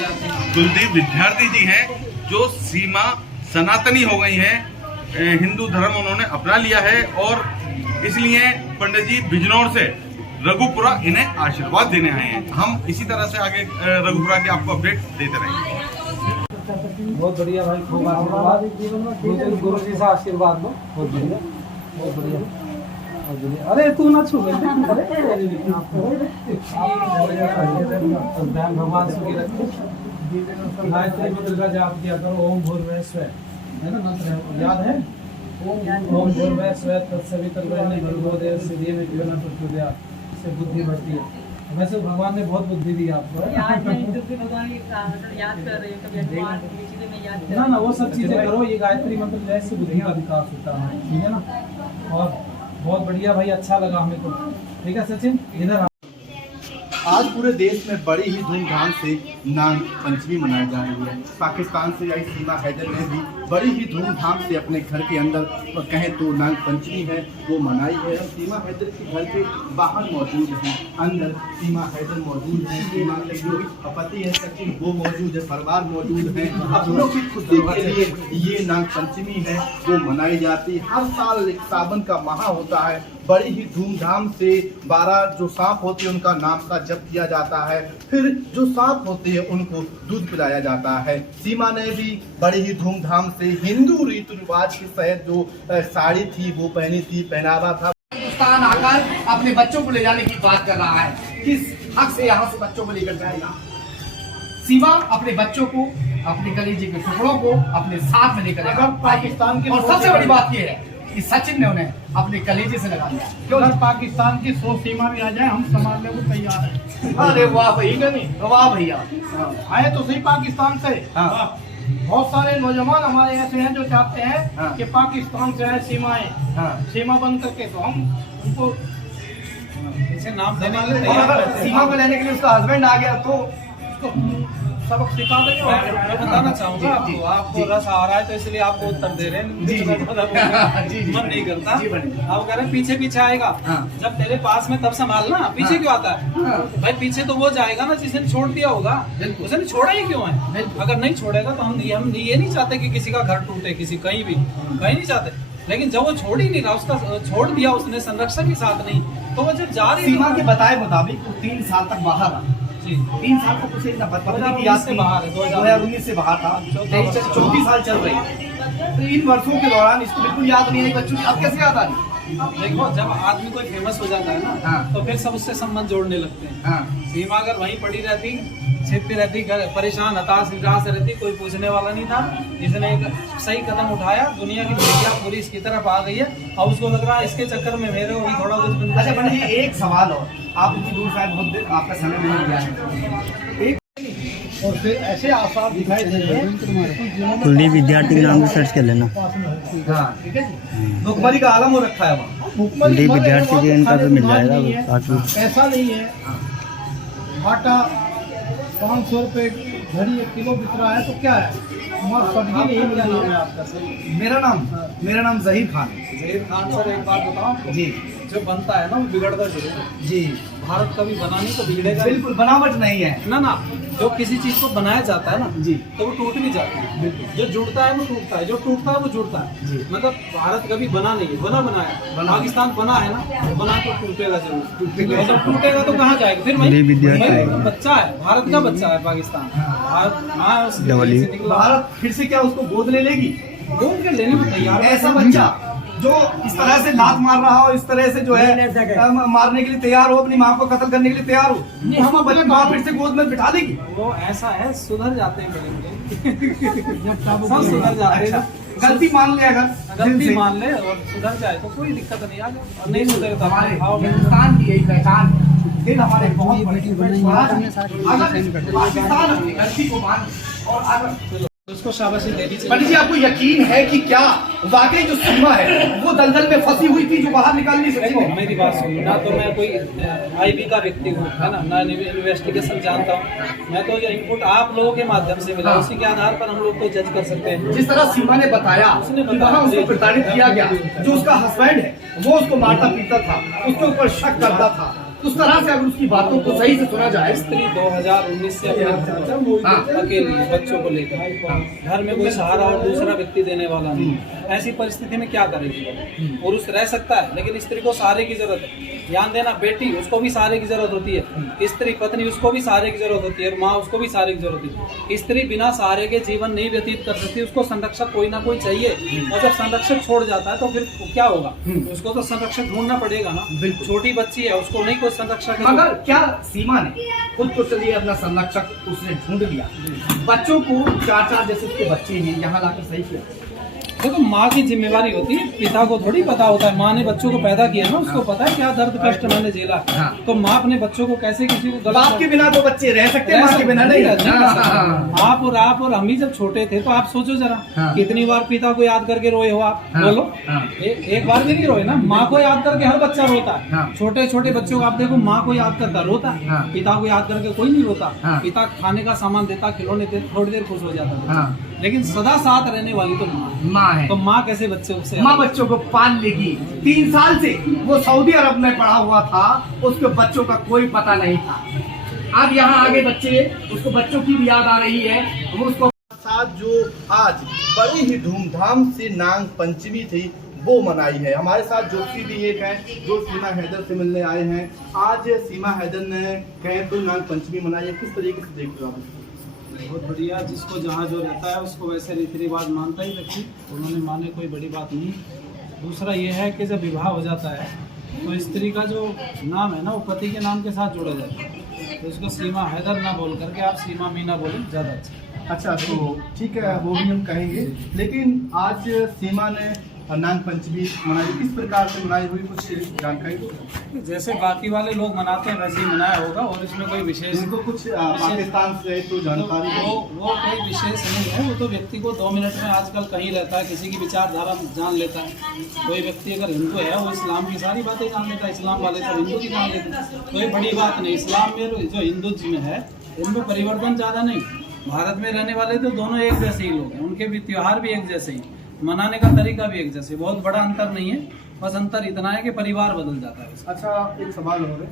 कुलदीप विद्यार्थी जी हैं जो सीमा सनातनी हो गई हैं, हिंदू धर्म उन्होंने अपना लिया है और इसलिए पंडित जी बिजनौर से रघुपुरा इन्हें आशीर्वाद देने आए हैं। हम इसी तरह से आगे रघुपुरा की आपको अपडेट देते रहेंगे। बहुत बढ़िया भाई, खूब आशीर्वाद, गुरु जी से आशीर्वाद लो। बहुत बढ़िया, बहुत बढ़िया। अरे तू ना छू, भगवान सुखी रखे। गायत्री मंत्र का जाप किया करो, ओम भूर्भुवः स्वः, है ना मंत्र, याद है? ओम भूर्भुवः स्वः तत्सवितुर्वरेण्यं भर्गो देवस्य धीमहि धियो न प्रचोदयात्। इससे बुद्धि बढ़ती है। वैसे भगवान ने बहुत बुद्धि दी आपको, याद कर रहे हैं, ना वो सब चीजें करो। ये गायत्री मंत्र जैसे बुद्धि का विकास होता है, ठीक है ना। और बहुत बढ़िया भाई, अच्छा लगा हमें तो। ठीक है सचिन, इधर आज पूरे देश में बड़ी ही धूमधाम से नाग पंचमी मनाई जा रही है। पाकिस्तान से आई सीमा हैदर ने भी बड़ी ही धूमधाम से अपने घर के अंदर कहें तो नाग पंचमी है वो मनाई है। और सीमा हैदर के घर के बाहर मौजूद है, अंदर सीमा हैदर मौजूद है, सीमा के जो पति है सचिन वो मौजूद है, परिवार मौजूद है। अपनों की खुशी के लिए ये नाग पंचमी है वो मनाई जाती है। हर साल एक सावन का माह होता है, बड़ी ही धूमधाम से 12 जो सांप होते हैं उनका नाम का जप किया जाता है। फिर जो सांप होते हैं उनको दूध पिलाया जाता है। सीमा ने भी बड़ी ही धूमधाम से हिंदू रीति रिवाज के तहत जो साड़ी थी वो पहनी थी, पहनावा था। हिंदुस्तान आकर अपने बच्चों को ले जाने की बात कर रहा है, किस हक से यहाँ से बच्चों को लेकर जाएगा? सीमा अपने बच्चों को, अपने कलेजे के टुकड़ों को अपने साथ में लेकर जाएगा पाकिस्तान के। और सबसे बड़ी बात यह है कि सचिन ने उन्हें अपने कलेजे से लगा लिया। क्यों पाकिस्तान की 100 सीमा भी आ जाए, हम संभालने को तैयार हैं। अरे वाह भैया, वाह भैया, आए तो सही पाकिस्तान से। बहुत सारे नौजवान हमारे ऐसे हैं जो चाहते हैं कि पाकिस्तान से है सीमाएं, सीमा बंद करके, तो हम उनको इसे नाम देने के लिए सीमा को लेने के लिए उसका हस्बैंड आ गया तो उसको सबक सिखा देंगे। मैं बताना चाहूँगा आपको, आपको रस आ रहा है तो इसलिए आपको उत्तर दे रहे हैं। जी मन नहीं करता, आप कह रहे हैं पीछे पीछे आएगा। जब तेरे पास में तब संभालना, पीछे क्यों आता है भाई? पीछे तो वो जाएगा ना जिसने छोड़ दिया होगा, उसने छोड़ा ही क्यों है? अगर नहीं छोड़ेगा तो हम ये नहीं चाहते कि किसी का घर टूटे, किसी कहीं नहीं चाहते। लेकिन जब वो छोड़ ही नहीं रहा, उसका छोड़ दिया उसने संरक्षण के साथ नहीं, तो वो जब जा रही सीमा के बताए मुताबिक 3 साल तक बाहर रहा। 3 साल तक उसे पत्नी की याद से बाहर है, 2019 से बाहर था, 34 साल चल रही है। तो इन वर्षों के दौरान इसको बिल्कुल याद नहीं है बच्चों की। अब कैसे याद आ रही? देखो, जब आदमी कोई फेमस हो जाता है ना, तो फिर सब उससे संबंध जोड़ने लगते हैं। सीमा अगर वहीं पड़ी रहती, छिपती रहती, परेशान हताश निराश रहती, कोई पूछने वाला नहीं था। इसने एक सही कदम उठाया, दुनिया की मीडिया पूरी इसकी तरफ आ गई है। अब उसको लग रहा है इसके चक्कर में मेरे को भी थोड़ा कुछ। अच्छा पंडित जी, एक सवाल और, आप इतनी दूर शायद बहुत देर आपका समय नहीं गया है, और फिर ऐसे आसार दिखाई दे रहे हैं। कुलदीप विद्यार्थी के नाम से सर्च कर लेना। हाँ ठीक है जी, भुखमरी का आलम हो रखा है वहाँ। कुलदीप विद्यार्थी जी इनका भी मिल जाएगा। ऐसा नहीं है, आटा 500 रुपए घड़ी 1 किलो बिक रहा है तो क्या है? सब्जी नहीं मिल रही है आपका? मेरा नाम जहीर खान। जहीर खान सर, एक बात बताओ जी, जो बनता है ना वो बिगड़ता जरूर। जी भारत कभी बना नहीं तो बिगड़ेगा। बिल्कुल बनावट नहीं है ना, जो किसी चीज को बनाया जाता है ना जी, तो वो टूट नहीं जाती है। जो जुड़ता है वो टूटता है, जो टूटता है वो जुड़ता है जी। मतलब भारत कभी बना नहीं है, बनाया। पाकिस्तान बना है ना, बना तो टूटेगा जरूर। और जब टूटेगा तो कहाँ जाएगा फिर? वही बच्चा है, भारत का बच्चा है पाकिस्तान। भारत फिर से क्या उसको गोद ले लेगी? गोद के लेने में तैयार। ऐसा बच्चा जो इस तरह से लात मार रहा हो, इस तरह से जो है मारने के लिए तैयार हो, अपनी माँ को कत्ल करने के लिए तैयार हो, तो हम बच्चे माँ फिर से गोद में बिठा देगी? वो ऐसा है, सुधर जाते हैं सब सुधर जाते हैं। गलती मान ले, अगर गलती मान ले और सुधर जाए तो कोई दिक्कत नहीं। आ जाए और नहीं सुधरे तो हमारे हिंदुस्तान की यही पहचान है। फिर हमारे बहुत बड़ी पाकिस्तान अपनी गलती को मान और अगर उसको शाबाशी दे दीजिए। पंडित जी, आपको यकीन है कि क्या वाकई जो सीमा है वो दलदल में फंसी हुई थी जो बाहर निकाल नहीं सकती? मेरी बात सुनिए ना, तो मैं कोई आईबी का व्यक्ति हूँ, है ना इन्वेस्टिगेशन जानता हूँ। मैं तो ये इनपुट आप लोगों के माध्यम से मिला, उसी के आधार पर हम लोग को जज कर सकते हैं। जिस तरह सीमा ने बताया कि वहाँ उसको प्रताड़ित किया गया, जो उसका हस्बैंड है वो उसको मारता पीटता था, उसके ऊपर शक करता था, उस तरह से अगर उसकी बातों को सही से सुना जाए। स्त्री 2019 से अपने घर पर अकेली है, बच्चों को लेकर घर में कोई सहारा और दूसरा व्यक्ति देने वाला नहीं। ऐसी परिस्थिति में क्या करेगी? पुरुष रह सकता है लेकिन स्त्री को सहारे की जरूरत है। ध्यान देना, बेटी उसको भी सहारे की जरूरत होती है, स्त्री पत्नी उसको भी सहारे की जरूरत होती है, और माँ उसको भी सहारे की जरूरत होती है। स्त्री बिना सहारे के जीवन नहीं व्यतीत कर सकती, उसको संरक्षक कोई ना कोई चाहिए। और जब संरक्षक छोड़ जाता है तो फिर क्या होगा? उसको तो संरक्षक ढूंढना पड़ेगा ना। छोटी बच्ची है, उसको नहीं कोई संरक्षक। मगर क्या सीमा ने खुद को चलिए अपना संरक्षक उसने ढूंढ लिया, बच्चों को 4-4 जैसे उसके बच्चे हैं यहाँ लाकर सही किया। देखो, माँ की जिम्मेवारी होती है, पिता को थोड़ी पता होता है। माँ ने बच्चों को पैदा किया ना, उसको पता है क्या दर्द कष्ट मैंने झेला। तो माँ अपने बच्चों को कैसे किसी को बाप के बिना तो बच्चे रह सकते हैं, माँ के बिना नहीं। आप और हम ही जब छोटे थे तो आप सोचो जरा, कितनी बार पिता को याद करके रोए हो आप? बोलो, एक बार भी नहीं रोए ना। माँ को याद करके हर बच्चा रोता है। छोटे छोटे बच्चों को आप देखो, माँ को याद करता रोता है, पिता को याद करके कोई नहीं रोता। पिता खाने का सामान देता, खिलौने देता, थोड़ी देर खुश हो जाता। लेकिन सदा साथ रहने वाली तो माँ है। तो माँ कैसे बच्चों से माँ बच्चों को पाल लेगी। 3 साल से वो सऊदी अरब में पढ़ा हुआ था, उसके बच्चों का कोई पता नहीं था। अब यहाँ आगे बच्चे, उसको बच्चों की भी याद आ रही है। वो उसको साथ जो आज बड़ी ही धूमधाम से नाग पंचमी थी वो मनाई है। हमारे साथ ज्योति भी एक है जो सीमा हैदर से मिलने आए हैं। आज सीमा हैदर ने कहे तो नाग पंचमी मनाई है, किस तरीके से देख रहे हो? बहुत बढ़िया। जिसको जहाँ जो रहता है उसको वैसे रीति रिवाज मानता ही व्यक्ति, उन्होंने माने कोई बड़ी बात नहीं। दूसरा ये है कि जब विवाह हो जाता है तो स्त्री का जो नाम है ना, वो पति के नाम के साथ जोड़ा जाता है। तो उसको सीमा हैदर ना बोल करके आप सीमा मीना बोलें, ज़्यादा अच्छा। तो ठीक है, वो भी हम कहेंगे। लेकिन आज सीमा ने नाग पंचमी मनाई, किस प्रकार से मनाई हुई, कुछ जानकारी दो। जैसे बाकी वाले लोग मनाते हैं वैसे ही मनाया होगा, और इसमें कोई विशेष इनको कुछ पाकिस्तान से तो जानकारी वो कोई विशेष नहीं है। वो तो व्यक्ति को 2 मिनट में आजकल कहीं रहता है, किसी की विचारधारा जान लेता है। कोई व्यक्ति अगर हिंदू है वो इस्लाम की सारी बातें जान लेता है, इस्लाम वाले सब हिंदू की जान लेते हैं। कोई बड़ी बात नहीं। इस्लाम में जो हिंदुत्व में है उनमें परिवर्तन ज़्यादा नहीं। भारत में रहने वाले तो दोनों एक जैसे ही लोग हैं, उनके भी त्यौहार भी एक जैसे ही, मनाने का तरीका भी एक जैसे, बहुत बड़ा अंतर नहीं है। बस अंतर इतना है कि परिवार बदल जाता है। अच्छा, एक सवाल हो रहा,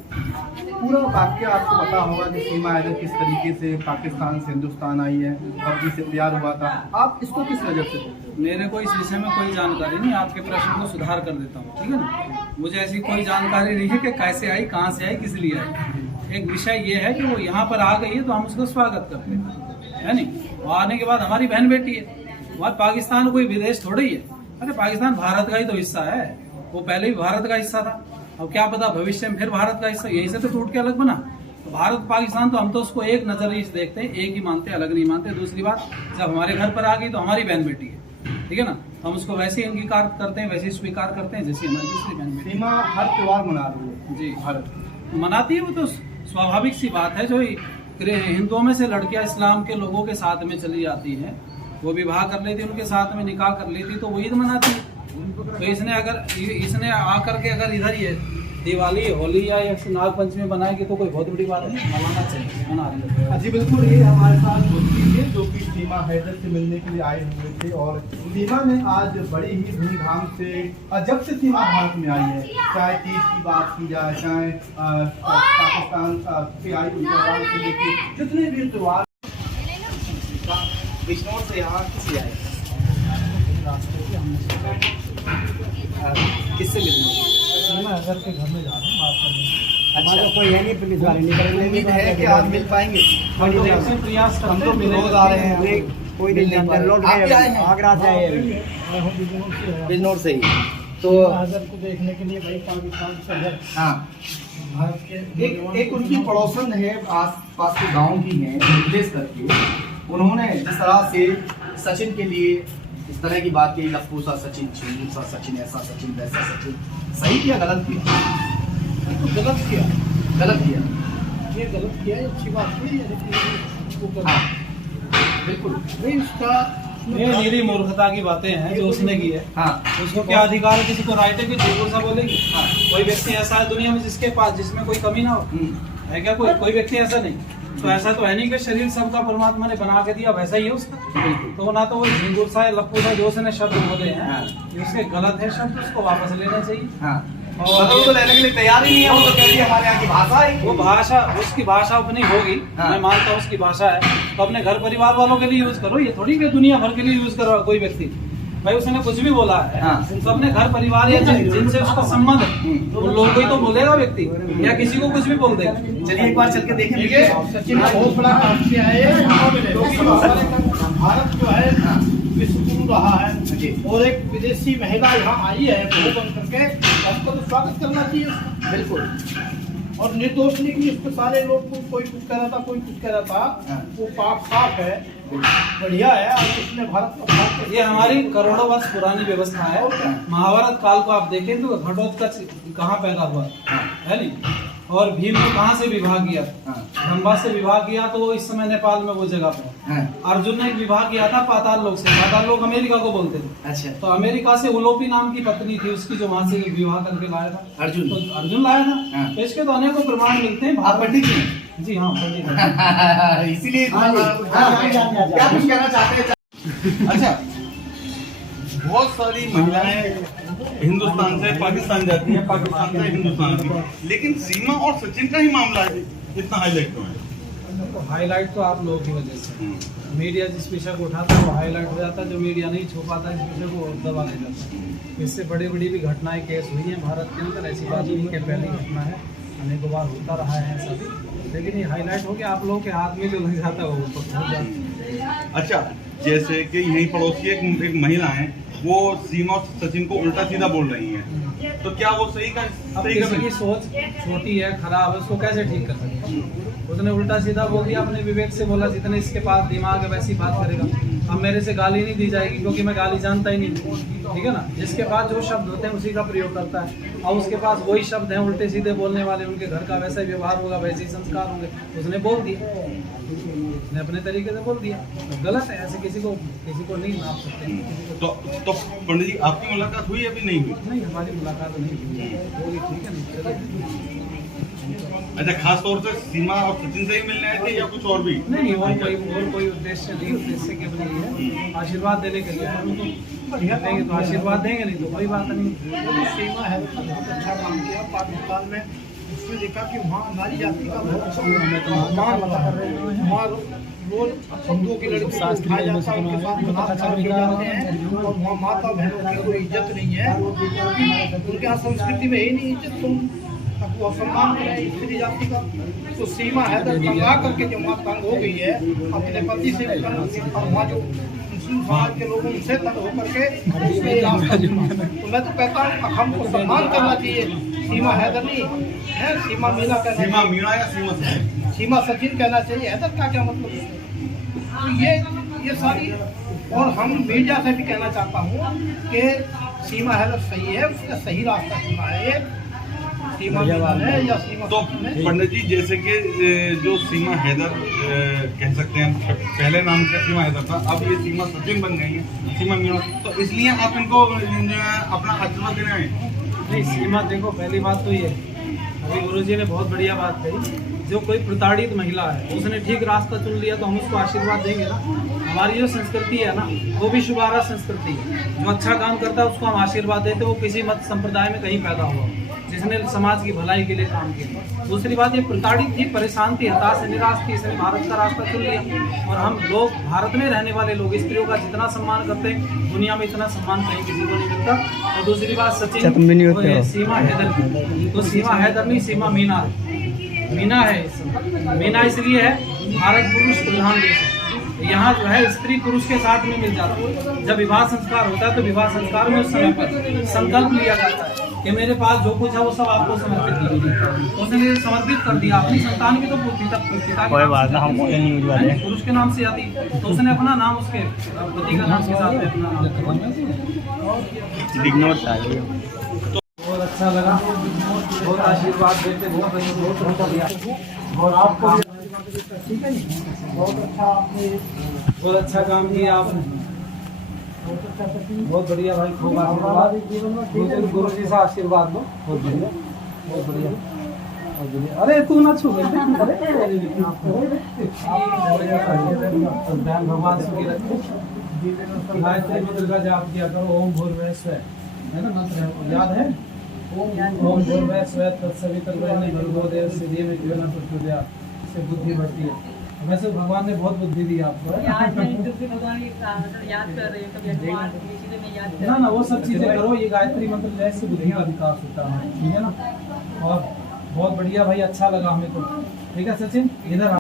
पूरा वाक्य आपको पता होगा कि सीमा हैदर किस तरीके से पाकिस्तान से हिंदुस्तान आई है, पति से प्यार हुआ था, आप इसको किस नज़र से देखते हैं? मेरे को इस विषय में कोई जानकारी नहीं। आपके प्रश्न को सुधार कर देता हूँ, ठीक है ना। मुझे ऐसी कोई जानकारी नहीं है कि कैसे आई, कहाँ से आई, किस लिए आई। एक विषय ये है कि वो यहाँ पर आ गई है तो हम उसका स्वागत करते हैं, है नहीं। वो आने के बाद हमारी बहन बेटी है। वहाँ पाकिस्तान कोई विदेश थोड़ी ही है। अरे पाकिस्तान भारत का ही तो हिस्सा है, वो पहले भी भारत का हिस्सा था। अब क्या पता भविष्य में फिर भारत का हिस्सा, यहीं से तो टूट के अलग बना। तो भारत पाकिस्तान तो हम तो उसको एक नजरिए से देखते हैं, एक ही मानते हैं, अलग नहीं मानते। दूसरी बात, जब हमारे घर पर आ गई तो हमारी बहन बेटी है, ठीक है ना। हम उसको वैसे ही अंगीकार करते हैं, वैसे ही स्वीकार करते हैं जैसे हमारी दूसरी बहन बेटी। सीमा हर त्योहार मना रही है जी, भारत मनाती है। वो तो स्वाभाविक सी बात है। जो हिंदुओं में से लड़कियां इस्लाम के लोगों के साथ में चली जाती हैं, वो विवाह कर लेती, उनके साथ में निकाह कर लेती, तो वो ईद मनाती है। तो इसने आकर के अगर इधर ये दिवाली, होली या नाग पंचमी बनाएगी तो कोई बहुत बड़ी बात नहीं, मनाना चाहिए, मना रही है। जी बिल्कुल। ये हमारे साथ दोस्ती थे जो कि सीमा हैदर से मिलने के लिए आए हुए थे, और सीमा ने आज बड़ी ही धूमधाम से, जब से सीमा भारत में आई है, चाहे तीज की बात की जाए, चाहे पाकिस्तान से आई त्योहार से लेकर जितने भी त्योहार, बिजनौर से यहाँ किसी आए किससे मिलने? अगर के घर में जा रहा हूँ बात करने। अच्छा, कोई है नहीं पुलिस वाले निकलने, उम्मीद है कि आप मिल पाएंगे। हम लोग ऐसे प्रयास करते हैं, रोज आ रहे हैं, कोई दिन नहीं आगरा से आए हैं, बिजनौर से ही। तो को देखने के लिए भाई पाकिस्तान से है। हाँ, भारत के एक उनकी पड़ोसन है, आस पास के गाँव की है, निर्देश करके उन्होंने जिस तरह से सचिन के लिए इस तरह की बात की, लफ्फू सा सचिन, छिंदू सा सचिन, ऐसा सचिन, वैसा सचिन, सही किया गलत किया? तो गलत किया, गलत किया, ये गलत किया, अच्छी बात नहीं है। हाँ बिल्कुल नहीं, उसका ये मेरी मूर्खता की बातें हैं जो उसने की है। हाँ, उसको क्या अधिकार है किसी को राइट है कि झूठ सा बोलेगी? हाँ। कोई व्यक्ति ऐसा है दुनिया में जिसके पास, जिसमें कोई कमी ना हो, है क्या? कोई व्यक्ति ऐसा नहीं। तो ऐसा तो है नहीं कि शरीर सबका परमात्मा ने बना के दिया वैसा ही है उसका। तो ना तो वो झिंगुर सा, लप्पू सा जो उसने शब्द बोले हैं, उसके गलत है शब्द, उसको वापस लेना चाहिए। हाँ। मतलब तो लेने के लिए तैयार ही नहीं है, वो तो कह रही है हमारे यहाँ की भाषा है। वो भाषा, उसकी भाषा अपनी होगी, हाँ। मैं मानता हूँ उसकी भाषा है, तो अपने घर परिवार वालों के लिए यूज करो, ये थोड़ी कि दुनिया भर के लिए यूज करो कोई व्यक्ति। भाई उसने कुछ भी बोला है, हाँ। तो अपने घर परिवार या जिनसे उसका संबंध है उन लोगों को ही तो बोलेगा व्यक्ति, या किसी को कुछ भी बोल देगा। चलिए एक बार चल के देखेंगे। सचिन का बहुत बड़ा हादसा है। भारत जो है विश्व गुरु रहा है और एक विदेशी महिला यहाँ आई है वो बन करके, हमको तो स्वागत करना चाहिए उसका। बिल्कुल। और निर्दोष निकली, उसके सारे लोग को कोई कुछ कह रहा था, कोई कुछ कह रहा था, वो पाक साफ है, बढ़िया है। और उसने भारत का ये हमारी करोड़ों वर्ष पुरानी व्यवस्था है। महाभारत काल को आप देखें तो घटोत्कच कहाँ पैदा हुआ है नहीं, और भीम ने कहाँ से विवाह किया, ब्रह्मा से विवाह किया, तो वो इस समय नेपाल में वो जगह पे। अर्जुन ने एक विवाह किया था पाताल लोक से, पाताल लोक अमेरिका को बोलते थे। अच्छा। तो अमेरिका से उलोपी नाम की पत्नी थी उसकी, जो वहाँ से विवाह करके लाया था अर्जुन। तो अर्जुन लाया था। हाँ। तो इसके तो अनेकों प्रमाण मिलते हैं। आप पंडित जी? जी हाँ, पंडित हैं। इसीलिए क्या कुछ कहना चाहते हैं? अच्छा, बहुत सारी महिलाएं हिंदुस्तान से पाकिस्तान जाती हैं, पाकिस्तान से हिंदुस्तान की, लेकिन सीमा और सचिन का ही मामला है इतना हाईलाइट क्यों है? तो हाईलाइट तो आप लोगों की वजह से, मीडिया जिस विषय को उठाता है वो हाईलाइट हो जाता है, जो मीडिया नहीं छुपाता पाता इस विषय को दबा ले जाता है। इससे बड़ी बड़ी भी घटनाएं केस हुई हैं भारत के अंदर, ऐसी बात नहीं कि पहली घटना है, अनेकों बार होता रहा है ऐसा भी, लेकिन ये हाईलाइट हो गया आप लोगों के हाथ में जो लग जाता है वो तो पहुंच जाता है। अच्छा, जैसे कि यहीं पड़ोसी एक महिला है, वो सीमा और सचिन को उल्टा सीधा बोल रही हैं, तो क्या वो सही का अब सही किसी की का सोच छोटी है, खराब है, उसको कैसे ठीक कर सकते हैं? उसने उल्टा सीधा बोल दिया, अपने विवेक से बोला, जितने इसके पास दिमाग है वैसी बात करेगा। अब मेरे से गाली नहीं दी जाएगी क्योंकि मैं गाली जानता ही नहीं, ठीक है ना। जिसके पास जो शब्द होते हैं उसी का प्रयोग करता है, और उसके पास वही शब्द हैं उल्टे सीधे बोलने वाले, उनके घर का वैसा ही व्यवहार होगा, वैसे ही संस्कार होंगे, उसने बोल दिया, उसने अपने तरीके से बोल दिया, तो गलत है। ऐसे किसी को नहीं नाप सकते। तो पंडित जी आपकी मुलाकात हुई अभी नहीं हुई? नहीं, हमारी मुलाकात नहीं हुई होगी, ठीक है नहीं। अच्छा, खास तौर से सीमा और सचिन से ही मिलने आए थे या कुछ और भी? नहीं, और कोई उद्देश्य नहीं, उद्देश्य के लिए है आशीर्वाद देने के लिए। हम तो बढ़िया देंगे तो आशीर्वाद देंगे, नहीं तो कोई बात नहीं। सीमा है उसने बहुत अच्छा काम किया पाकिस्तान में। उसने देखा कि वहाँ नारी जाति का बहुत सम्मान होता है, वहाँ रोज हिंदुओं की लड़की को उठाया जाता है, उनके साथ बलात्कार किए जाते हैं, और वहाँ माता बहनों की कोई इज्जत नहीं है, उनके यहाँ संस्कृति में ही नहीं इज्जत, तुम वो सम्मान करें स्त्री जाति का। तो सीमा है तो तंगा करके जो वहाँ तंग हो गई है अपने पति से, और वहाँ जो मुस्लिम समाज के लोगों से तंग होकर के, तो मैं तो कहता हूँ हमको सम्मान करना चाहिए। सीमा हैदर नहीं है, सीमा मीना कहना, सीमा मीणा या सीमा सचिन? सीमा सचिन कहना चाहिए, हैदर का क्या मतलब है? तो ये सारी, और हम मीडिया से भी कहना चाहता हूँ कि सीमा हैदर सही है, उसने सही रास्ता चुना है, ये सीमा है या सीमा। तो पंडित जी, जैसे कि जो सीमा हैदर कह सकते हैं, पहले नाम से सीमा हैदर था, अब ये सीमा सचिन बन गई है, सीमा मीणा, तो इसलिए आप इनको अपना आशीर्वाद देने आए? नहीं, सीमा देखो, पहली बात तो ये अभी गुरुजी ने बहुत बढ़िया बात कही, जो कोई प्रताड़ित महिला है उसने ठीक रास्ता चुन लिया तो हम उसको आशीर्वाद देंगे ना। हमारी जो संस्कृति है ना वो भी शुभारा संस्कृति है, जो अच्छा काम करता है उसको हम आशीर्वाद देते, वो किसी मत संप्रदाय में कहीं पैदा हुआ, जिसने समाज की भलाई के लिए काम किया। दूसरी बात, ये प्रताड़ित थी, परेशान थी, हताश निराश थी, इसने भारत का रास्ता चुन लिया। और हम लोग भारत में रहने वाले लोग स्त्रियों का जितना सम्मान करते हैं, दुनिया में इतना सम्मान कहीं किसी को नहीं मिलता। और दूसरी बात, सचिन सीमा हैदर, तो सीमा हैदर नहीं, सीमा मीना है, मीना है। मीना इसलिए है, भारत पुरुष प्रधान देश है, यहाँ जो है स्त्री पुरुष के साथ में मिल जाता है। जब विवाह संस्कार होता है तो विवाह संस्कार में उस समय पर संकल्प लिया जाता है कि मेरे पास जो कुछ है वो सब आपको समर्पित कीजिए। उसने समर्पित कर दिया, अपनी संतान की तो पिता पुरुष के नाम से आती, तो उसने अपना नाम उसके पति का नाम के साथ में अपना नाम बहुत अच्छा लगा, बहुत आशीर्वाद देते, बहुत और आपको ठीक है, बहुत अच्छा काम किया आपने, बहुत बढ़िया भाई, खूब आशीर्वाद गुरु जी से आशीर्वाद दो, बहुत बढ़िया, बहुत बढ़िया, बहुत बढ़िया। अरे तू ना छू, भगवान सुखी रखे। गायत्री मंत्र का जाप किया करो, ओम भूर्भुवः स्वः, है ना मंत्र, याद है? ओम भूर्भुवः स्वः तत्सवितुर्वरेण्यं भर्गो देवस्य धीमहि धियो न प्रचोदयात्। इससे बुद्धि बढ़ती है। वैसे भगवान ने बहुत बुद्धि दी आपको। आज मैं जब भी भगवान की मतलब याद कर रही हूँ, कभी हनुमान की चीजें मैं याद कर ना ना वो सब चीजें करो, ये गायत्री मंत्र जैसे बुद्धि का विकास होता है, ठीक है ना। और बहुत बढ़िया भाई, अच्छा लगा हमें तो। ठीक है सचिन, इधर